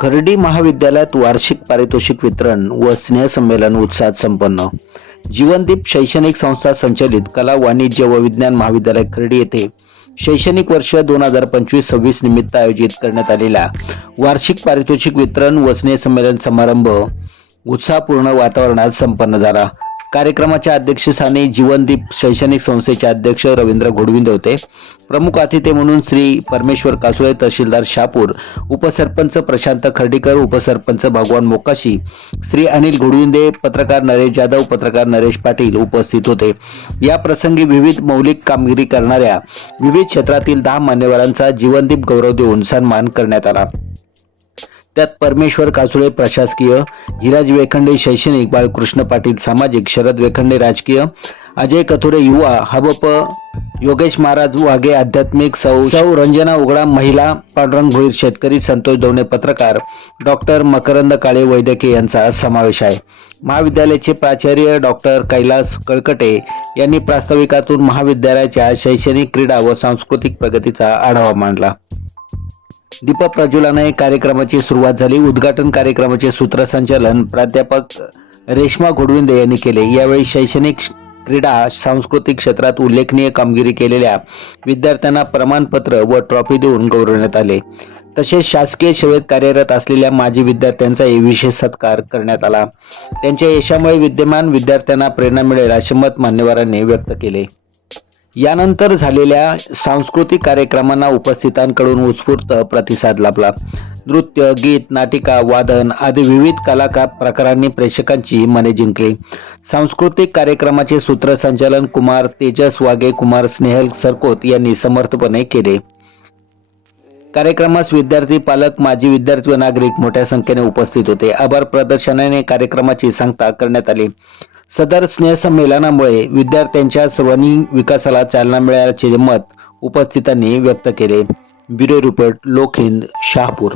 खर्डी महाविद्यालयात वार्षिक पारितोषिक वितरण व स्नेहसंमेलन उत्साहात संपन्न. जीवनदीप शैक्षणिक संस्था संचलित कला वाणिज्य व विज्ञान महाविद्यालय खर्डी येथे शैक्षणिक वर्ष 2025-26 निमित्त आयोजित करण्यात आलेला वार्षिक पारितोषिक वितरण व स्नेहसंमेलन समारंभ उत्साहपूर्ण वातावरणात संपन्न झाला. कार्यक्रमाच्या अध्यक्षस्थानी जीवनदीप शैक्षणिक संस्थेचे अध्यक्ष रवींद्र घोडविंदे होते. प्रमुख अतिथी म्हणून श्री परमेश्वर कासुळे, तहसीलदार शहापूर, उपसरपंच प्रशांत खर्डीकर, उपसरपंच भगवान मोकाशी, श्री अनिल घोडविंदे, पत्रकार नरेश जाधव, पत्रकार नरेश पाटील उपस्थित होते. या प्रसंगी विविध मौलिक कामगिरी करणाऱ्या विविध क्षेत्रातील 10 मान्यवरांचा जीवनदीप गौरव देऊन सन्मान करण्यात आला. त्यात परमेश्वर कासुळे प्रशासकीय, हिराज वेखंडे शैक्षणिक, बाळकृष्ण पाटील सामाजिक, शरद वेखंडे राजकीय, अजय कथुरे युवा, हबप, योगेश महाराज वाघे आध्यात्मिक, सौ रंजना उघडा महिला, पांडुरंग भोईर शेतकरी, संतोष दवणे पत्रकार, डॉक्टर मकरंद काळे वैद्यकीय यांचा समावेश आहे. महाविद्यालयाचे प्राचार्य डॉक्टर कैलास कळकटे यांनी प्रास्ताविकातून महाविद्यालयाच्या शैक्षणिक, क्रीडा व सांस्कृतिक प्रगतीचा आढावा मांडला. दीप प्रज्वलनाने कार्यक्रमाची सुरुवात झाली. उद्घाटन कार्यक्रमाचे सूत्रसंचालन प्राध्यापक रेश्मा घोडविंदे यांनी केले. यावेळी शैक्षणिक, क्रीडा, सांस्कृतिक क्षेत्रात उल्लेखनीय कामगिरी केलेल्या विद्यार्थ्यांना प्रमाणपत्र व ट्रॉफी देऊन गौरवण्यात आले. तसेच शासकीय सेवेत कार्यरत असलेल्या माजी विद्यार्थ्यांचाही विशेष सत्कार करण्यात आला. त्यांच्या यशामुळे विद्यमान विद्यार्थ्यांना प्रेरणा मिळेल असे मत मान्यवरांनी व्यक्त केले. यानंतर झालेल्या सांस्कृतिक कार्यक्रमांना उपस्थितांकडून उत्स्फूर्त प्रतिसाद लाभला. नृत्य, गीत, नाटिका, वादन आदी विविध कलाकार प्रकारांनी प्रेक्षकांची मने जिंकली. सांस्कृतिक कार्यक्रमाचे सूत्रसंचालन कुमार तेजस वाघे, कुमार स्नेहल सरकोत यांनी समर्थपणे केले. कार्यक्रमास विद्यार्थी, पालक, माजी विद्यार्थी व नागरिक मोठ्या संख्येने उपस्थित होते. आभार प्रदर्शनाने कार्यक्रमाची सांगता करण्यात आली. सदर स्नेहसंमेलनामुळे विद्यार्थ्यांच्या सर्वांगीण विकासाला चालना मिळाल्याचे मत उपस्थितांनी व्यक्त केले. Bureau report, Lokhind, Shahapur.